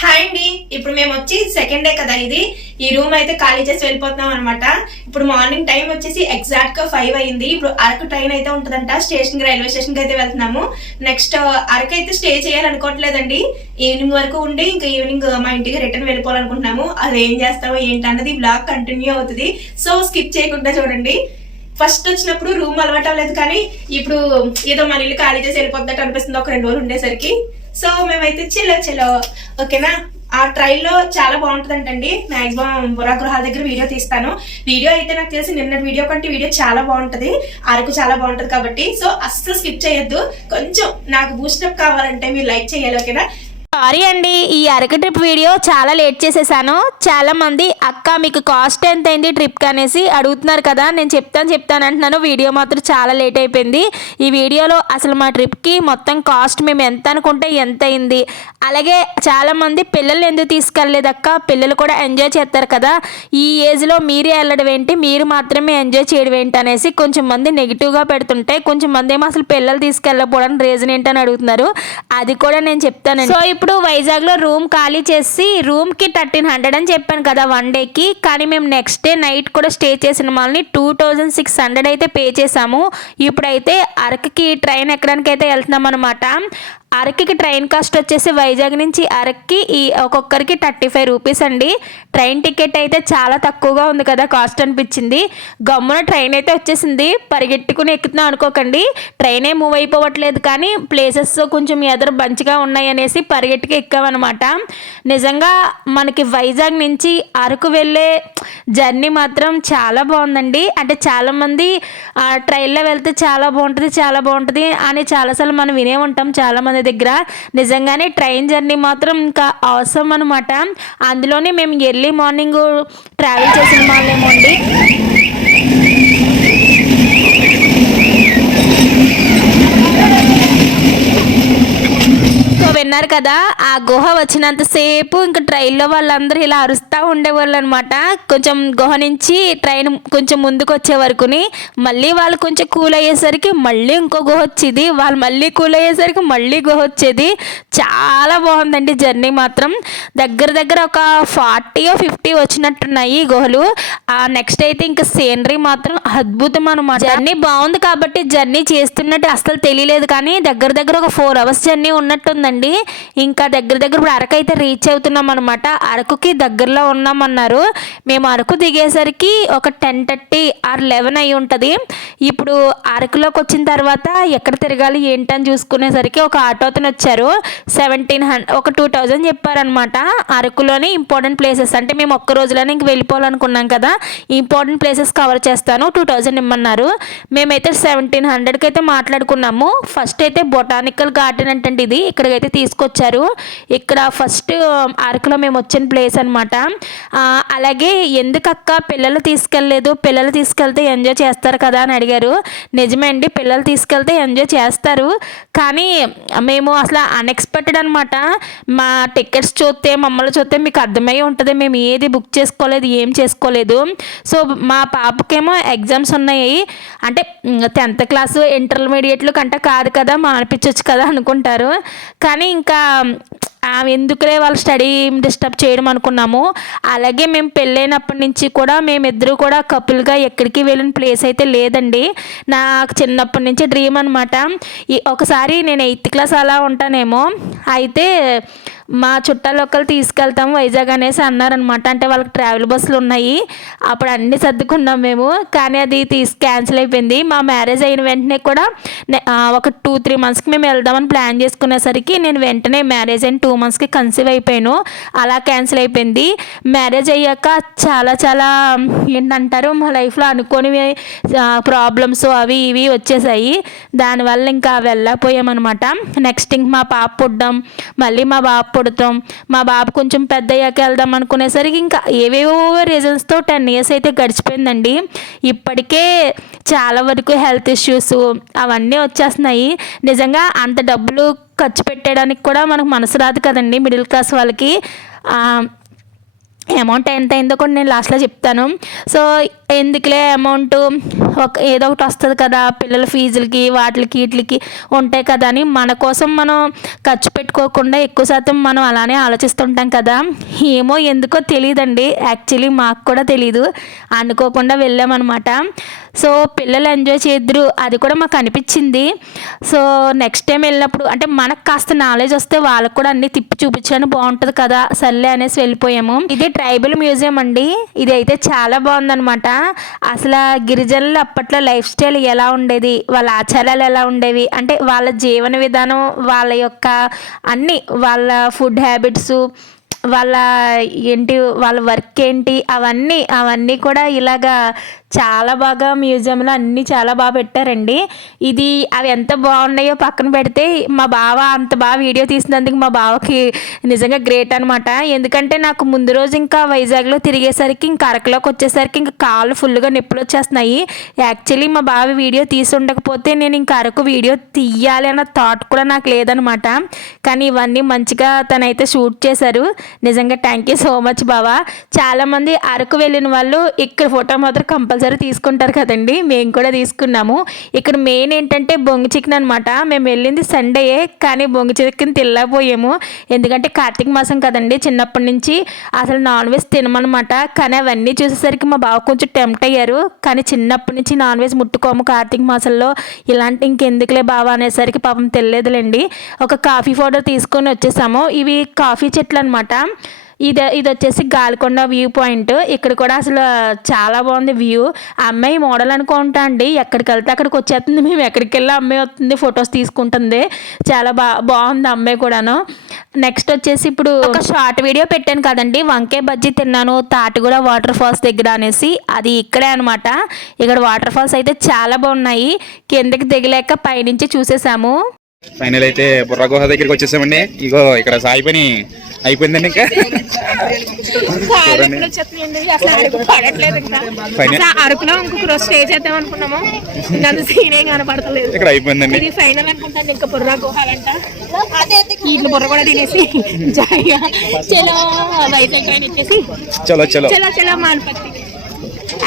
Hi అండి. ఇప్పుడు మేము వచ్చి సెకండ్ డే కదా, ఇది ఈ రూమ్ అయితే ఖాళీ చేసి వెళ్ళిపోతున్నాం అనమాట. ఇప్పుడు మార్నింగ్ టైం వచ్చేసి ఎగ్జాక్ట్ గా 5 అయింది. ఇప్పుడు అరకు ట్రైన్ అయితే ఉంటుందంట, స్టేషన్ రైల్వే స్టేషన్ కి అయితే వెళ్తున్నాము. నెక్స్ట్ అరకు అయితే స్టే చేయాలనుకోవట్లేదండి, ఈవినింగ్ వరకు ఉండి ఇంకా ఈవినింగ్ మా ఇంటికి రిటర్న్ వెళ్ళిపోవాలనుకుంటున్నాము. అది ఏం చేస్తామో ఏంటన్నది బ్లాగ్ కంటిన్యూ అవుతుంది, సో స్కిప్ చేయకుండా చూడండి. ఫస్ట్ వచ్చినప్పుడు రూమ్ అలవాటు అవ్వలేదు, కానీ ఇప్పుడు ఏదో మన ఇల్లు ఖాళీ చేసి వెళ్ళిపోతున్నట్టు అనిపిస్తుంది ఒక 2 రోజులు ఉండేసరికి. సో మేమైతే చలో ఓకేనా. ఆ ట్రైన్ లో చాలా బాగుంటుందంటండి. మాక్సిమం పురాగృహాల దగ్గర వీడియో తీస్తాను. వీడియో అయితే నాకు తెలిసి నిన్నటి వీడియో కంటే వీడియో చాలా బాగుంటది, అరకు చాలా బాగుంటది కాబట్టి సో అస్సలు స్కిప్ చేయొద్దు. కొంచెం నాకు బూస్టప్ కావాలంటే మీరు లైక్ చేయాలి, ఓకేనా. సారీ అండి, ఈ అరకు ట్రిప్ వీడియో చాలా లేట్ చేసేసాను. చాలా మంది అక్క మీకు కాస్ట్ ఎంత అయింది ట్రిప్కి అనేసి అడుగుతున్నారు కదా. నేను చెప్తాను అంటున్నాను, వీడియో మాత్రం చాలా లేట్ అయిపోయింది. ఈ వీడియోలో అసలు మా ట్రిప్కి మొత్తం కాస్ట్ మేము ఎంత అనుకుంటే ఎంత అయింది, అలాగే చాలామంది పిల్లలు ఎందుకు తీసుకెళ్ళలేదు అక్క, పిల్లలు కూడా ఎంజాయ్ చేస్తారు కదా, ఈ ఏజ్లో మీరే వెళ్ళడం ఏంటి, మీరు మాత్రమే ఎంజాయ్ చేయడం ఏంటి అనేసి కొంచెం మంది నెగిటివ్గా పెడుతుంటే, కొంచెం మంది ఏమో అసలు పిల్లలు తీసుకెళ్ళకపోవడానికి రీజన్ ఏంటని అడుగుతున్నారు. అది కూడా నేను చెప్తానండి. సో ఇప్పుడు వైజాగ్లో రూమ్ ఖాళీ చేసి రూమ్కి 1300 అని చెప్పాను కదా 1 డేకి, కానీ మేము నెక్స్ట్ డే నైట్ కూడా స్టే చేసిన వాళ్ళని 2600 అయితే పే చేసాము. ఇప్పుడైతే అరకుకి ట్రైన్ ఎక్కడానికి అయితే వెళ్తున్నాం అనమాట. అరకుకి ట్రైన్ కాస్ట్ వచ్చేసి వైజాగ్ నుంచి అరకుకి ఒక్కొక్కరికి 35 రూపీస్ అండి. ట్రైన్ టికెట్ అయితే చాలా తక్కువగా ఉంది కదా, కాస్ట్ అనిపించింది. గమ్మున ట్రైన్ అయితే వచ్చేసింది, పరిగెట్టుకుని ఎక్కుతున్నాం అనుకోకండి, ట్రైనే మూవ్ అయిపోవట్లేదు, కానీ ప్లేసెస్ కొంచెం ఎదురు మంచిగా ఉన్నాయి అనేసి పరిగెట్టుకు ఎక్కామన్నమాట. నిజంగా మనకి వైజాగ్ నుంచి అరకు వెళ్ళే జర్నీ మాత్రం చాలా బాగుందండి. అంటే చాలామంది ట్రైన్లో వెళ్తే చాలా బాగుంటుంది అని చాలాసార్లు మనం వినే ఉంటాం చాలామంది దగ్గర. నిజంగానే ట్రైన్ జర్నీ మాత్రం ఇంకా అవసరం అనమాట. అందులోనే మేము ఎర్లీ మార్నింగ్ ట్రావెల్ చేసిన వాళ్ళేమోండి. విన్నారు కదా, ఆ గుహ వచ్చినంతసేపు ఇంకా ట్రైన్లో వాళ్ళందరూ ఇలా అరుస్తూ ఉండేవాళ్ళు అనమాట. కొంచెం గుహ నుంచి ట్రైన్ కొంచెం ముందుకు వచ్చే వరకుని, మళ్ళీ వాళ్ళు కొంచెం కూల్ అయ్యేసరికి మళ్ళీ ఇంకో గుహ వచ్చేది, వాళ్ళు మళ్ళీ కూల్ అయ్యేసరికి మళ్ళీ గుహ వచ్చేది. చాలా బాగుందండి జర్నీ మాత్రం. దగ్గర ఒక 40-50 వచ్చినట్టున్నాయి ఈ గుహలు. నెక్స్ట్ అయితే ఇంకా సీనరీ మాత్రం అద్భుతం అనమాట. జర్నీ బాగుంది కాబట్టి జర్నీ చేస్తున్నట్టు అసలు తెలియలేదు, కానీ దగ్గర ఒక 4 అవర్స్ జర్నీ ఉన్నట్టుందండి. ఇంకా దగ్గర ఇప్పుడు అరకు అయితే రీచ్ అవుతున్నాం అనమాట. అరకుకి దగ్గరలో ఉన్నామన్నారు. మేము అరకు దిగేసరికి ఒక 10:30 or 11 అయి ఉంటుంది. ఇప్పుడు అరకులోకి వచ్చిన తర్వాత ఎక్కడ తిరగాలి ఏంటని చూసుకునేసరికి ఒక ఆటో అతను వచ్చారు. 1700 ఒక 2000 చెప్పారనమాట. అరకులోని ఇంపార్టెంట్ ప్లేసెస్, అంటే మేము ఒక్క రోజులోనే ఇంక వెళ్ళిపోవాలనుకున్నాం కదా, ఇంపార్టెంట్ ప్లేసెస్ కవర్ చేస్తాను, 2000 ఇమ్మన్నారు. మేమైతే 1700కి అయితే మాట్లాడుకున్నాము. ఫస్ట్ అయితే బొటానికల్ గార్డెన్ అంటే ఇది ఇక్కడికైతే తీసుకొచ్చారు. ఇక్కడ ఫస్ట్ అరకులో మేము వచ్చిన ప్లేస్ అనమాట. అలాగే ఎందుకక్క పిల్లలు తీసుకెళ్ళలేదు, పిల్లలు తీసుకెళ్తే ఎంజాయ్ చేస్తారు కదా అని అడిగారు. నిజమే అండి, పిల్లలు తీసుకెళ్తే ఎంజాయ్ చేస్తారు, కానీ మేము అసలు అన్ఎక్స్పెక్టెడ్ అనమాట. మా టికెట్స్ చూస్తే మమ్మల్ని చూస్తే మీకు అర్థమై ఉంటుంది, మేము ఏది బుక్ చేసుకోలేదు, ఏం చేసుకోలేదు. సో మా పాపకేమో ఎగ్జామ్స్ ఉన్నాయి, అంటే 10th క్లాసు ఇంటర్మీడియట్లు కంటే కాదు కదా, మానిపించవచ్చు కదా అనుకుంటారు. కానీ ఇంకా ఎందుకులే వాళ్ళ స్టడీ డిస్టర్బ్ చేయడం అనుకున్నాము. అలాగే మేము పెళ్ళైనప్పటి నుంచి కూడా మేమిద్దరూ కూడా కపుల్గా ఎక్కడికి వెళ్ళిన ప్లేస్ అయితే లేదండి. నాకు చిన్నప్పటి నుంచి డ్రీమ్ అనమాట. ఒకసారి నేను 8th క్లాస్ అలా ఉంటానేమో, అయితే మా చుట్టాలు ఒకళ్ళు తీసుకెళ్తాము వైజాగ్ అనేసి అన్నారనమాట. అంటే వాళ్ళకి ట్రావెల్ బస్సులు ఉన్నాయి, అప్పుడు అన్నీ సర్దుకున్నాం మేము, కానీ అది క్యాన్సిల్ అయిపోయింది. మా మ్యారేజ్ అయిన వెంటనే కూడా ఒక 2-3 మంత్స్కి మేము వెళ్దామని ప్లాన్ చేసుకునేసరికి నేను వెంటనే మ్యారేజ్ అయిన 2 మంత్స్కి కన్సీవ్ అయిపోయాను, అలా క్యాన్సిల్ అయిపోయింది. మ్యారేజ్ అయ్యాక చాలా ఏంటంటారు మా లైఫ్లో అనుకోని ప్రాబ్లమ్స్ అవి ఇవి వచ్చేసాయి, దానివల్ల ఇంకా వెళ్ళకపోయామన్నమాట. నెక్స్ట్ ఇంక మా పాప పుట్టడం, మళ్ళీ మా బాబు పుడతాం, మా బాబు కొంచెం పెద్ద అయ్యాక వెళ్దాం అనుకునేసరికి ఇంకా ఏవేవో రీజన్స్తో 10 years అయితే గడిచిపోయిందండి. ఇప్పటికే చాలా వరకు హెల్త్ ఇష్యూస్ అవన్నీ వచ్చేస్తున్నాయి. నిజంగా అంత డబ్బులు ఖర్చు పెట్టడానికి కూడా మనకు మనసు రాదు కదండి మిడిల్ క్లాస్ వాళ్ళకి. అమౌంట్ ఎంత అయిందో కూడా నేను లాస్ట్లో చెప్తాను. సో ఎందుకులే అమౌంట్ ఏదో ఒకటి వస్తుంది కదా, పిల్లల ఫీజులకి వీటికి ఉంటాయి కదా అని మన కోసం మనం ఖర్చు పెట్టుకోకుండా ఎక్కువ శాతం మనం అలానే ఆలోచిస్తుంటాం కదా. ఏమో ఎందుకో తెలియదండి, యాక్చువల్లీ మాకు కూడా తెలీదు, అనుకోకుండా వెళ్ళామన్నమాట. సో పిల్లలు ఎంజాయ్ చేద్దరు, అది కూడా మాకు అనిపించింది. సో నెక్స్ట్ టైం వెళ్ళినప్పుడు అంటే మనకు కాస్త నాలెడ్జ్ వస్తే వాళ్ళకు కూడా అన్నీ తిప్పి చూపించడానికి బాగుంటుంది కదా, సర్లే అనేసి వెళ్ళిపోయాము. ఇది ట్రైబల్ మ్యూజియం అండి, ఇది అయితే చాలా బాగుందనమాట. అసలు గిరిజనులు అప్పట్లో లైఫ్ స్టైల్ ఎలా ఉండేది, వాళ్ళ ఆచారాలు ఎలా ఉండేవి, అంటే వాళ్ళ జీవన విధానం, వాళ్ళ యొక్క అన్నీ, వాళ్ళ ఫుడ్ హ్యాబిట్స్, వాళ్ళ వాళ్ళ వర్క్ ఏంటి, అవన్నీ కూడా ఇలాగా చాలా బాగా మ్యూజియంలో అన్నీ చాలా బాగా పెట్టారండి. ఇది అవి ఎంత బాగున్నాయో పక్కన పెడితే మా బావ అంత బాగా వీడియో తీసినందుకు మా బావకి నిజంగా గ్రేట్ అనమాట. ఎందుకంటే నాకు ముందు రోజు ఇంకా వైజాగ్లో తిరిగేసరికి ఇంకా అరకులోకి వచ్చేసరికి ఇంకా కాళ్ళు ఫుల్గా నొప్పులు వచ్చేస్తున్నాయి. యాక్చువల్లీ మా బావ వీడియో తీసి ఉండకపోతే నేను ఇంకా అరకు వీడియో తీయాలి అన్న థాట్ కూడా నాకు లేదనమాట. కానీ ఇవన్నీ మంచిగా తనైతే షూట్ చేశారు. నిజంగా థ్యాంక్ యూ సో మచ్ బావా. చాలామంది అరకు వెళ్ళిన వాళ్ళు ఇక్కడ ఫోటో మాత్రం కంపల్సరీ తీసుకుంటారు కదండి, మేము కూడా తీసుకున్నాము. ఇక్కడ మెయిన్ ఏంటంటే బొంగు చికెన్ అనమాట. మేము వెళ్ళింది సండేయే, కానీ బొంగు చికెన్ తినలేకపోయాము. ఎందుకంటే కార్తీక మాసం కదండి, చిన్నప్పటి నుంచి అసలు నాన్ వెజ్ తినమనమాట. కానీ అవన్నీ చూసేసరికి మా బావ కొంచెం టెంప్ట్ అయ్యారు. కానీ చిన్నప్పటి నుంచి నాన్ వెజ్ ముట్టుకోము కార్తీక మాసంలో, ఇలాంటి ఇంకెందుకులే బావ అనేసరికి పాపం తెలియదులేండి. ఒక కాఫీ పౌడర్ తీసుకొని వచ్చేసాము. ఇవి కాఫీ చెట్లు అనమాట. ఇది వచ్చేసి గాలికొండ వ్యూ పాయింట్. ఇక్కడ కూడా అసలు చాలా బాగుంది వ్యూ. అమ్మాయి మోడల్ అనుకుంటా అండి, ఎక్కడికి వెళ్తే అక్కడికి వచ్చేస్తుంది. మేము ఎక్కడికి వెళ్ళి అమ్మాయి వస్తుంది, ఫొటోస్ తీసుకుంటుంది. చాలా బాగుంది అమ్మాయి కూడాను. నెక్స్ట్ వచ్చేసి ఇప్పుడు ఒక షార్ట్ వీడియో పెట్టాను కదండి, వంకాయ బజ్జీ తిన్నాను తాటిగూడ వాటర్ ఫాల్స్ దగ్గర అనేసి, అది ఇక్కడే అనమాట. ఇక్కడ వాటర్ ఫాల్స్ అయితే చాలా బాగున్నాయి. కిందకి దిగలేక పైనుంచి చూసేసాము. ఫైనల్ అయితే బుర్రా గుహ దగ్గరికి వచ్చేసామండి. ఇగో ఇక్కడ సాయి పని అయిపోయిందండి. ఇంకా అరకులో ఇంకొక రోజు స్టే చేద్దాం అనుకున్నాము, సీనే కనపడతలేదు. ఇక్కడ అయిపోయిందండి, ఇది ఫైనల్ అనుకుంటాను. ఇంకా బుర్రా గుహాలంట, ఇట్లా బుర్ర కూడా తినేసి చలో వైజాగ్ ట్రైన్ వచ్చేసి చలో చలో చలో చలో మాన్పత్తి.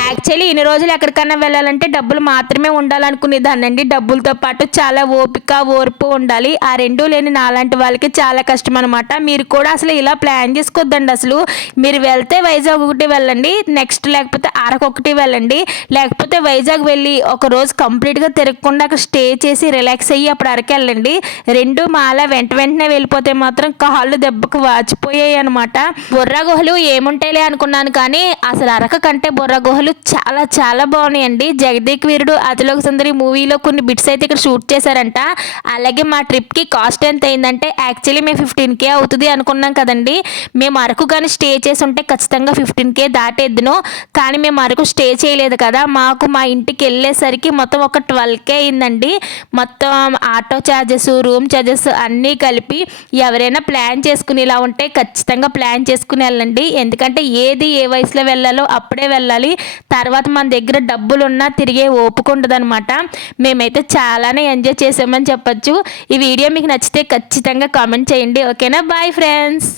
యాక్చువల్లీ ఇన్ని రోజులు ఎక్కడికన్నా వెళ్ళాలంటే డబ్బులు మాత్రమే ఉండాలనుకునేదాన్నండి. డబ్బులతో పాటు చాలా ఓపిక ఓర్పు ఉండాలి. ఆ రెండూ లేని నాలాంటి వాళ్ళకి చాలా కష్టం అనమాట. మీరు కూడా అసలు ఇలా ప్లాన్ చేసుకోవద్దండి. అసలు మీరు వెళ్తే వైజాగ్ ఒకటి వెళ్ళండి, నెక్స్ట్ లేకపోతే అరకు ఒకటి వెళ్ళండి, లేకపోతే వైజాగ్ వెళ్ళి ఒక రోజు కంప్లీట్గా తిరగకుండా అక్కడ స్టే చేసి రిలాక్స్ అయ్యి అప్పుడు అరకు వెళ్ళండి. రెండు మాల వెంటనే వెళ్ళిపోతే మాత్రం కాళ్ళు దెబ్బకు వాచిపోయాయి అనమాట. బుర్రా గుహలు ఏముంటాయిలే అనుకున్నాను, కానీ అసలు అరకు కంటే బుర్రా గుహలు చాలా చాలా బాగున్నాయండి. జగదేక్ వీరుడు అతిలోక సుందరి మూవీలో కొన్ని బిట్స్ అయితే ఇక్కడ షూట్ చేశారంట. అలాగే మా ట్రిప్కి కాస్ట్ ఎంత అయిందంటే యాక్చువల్లీ మేము 15K అవుతుంది అనుకున్నాం కదండి. మేము అరకు కానీ స్టే చేసి ఉంటే ఖచ్చితంగా 15K దాటేద్దును. కానీ మేము అరకు స్టే చేయలేదు కదా, మాకు మా ఇంటికి వెళ్ళేసరికి మొత్తం ఒక 12K అయిందండి. మొత్తం ఆటో ఛార్జెస్, రూమ్ ఛార్జెస్ అన్నీ కలిపి. ఎవరైనా ప్లాన్ చేసుకుని ఇలా ఉంటే ఖచ్చితంగా ప్లాన్ చేసుకుని వెళ్ళండి. ఎందుకంటే ఏది ఏ వయసులో వెళ్ళాలో అప్పుడే వెళ్ళాలి. తర్వాత మన దగ్గర డబ్బులున్నా తిరిగే ఓపిక ఉండదన్నమాట. మేమైతే చాలానే ఎంజాయ్ చేసామని చెప్పొచ్చు. ఈ వీడియో మీకు నచ్చితే ఖచ్చితంగా కామెంట్ చేయండి. ఓకేనా, బాయ్ ఫ్రెండ్స్.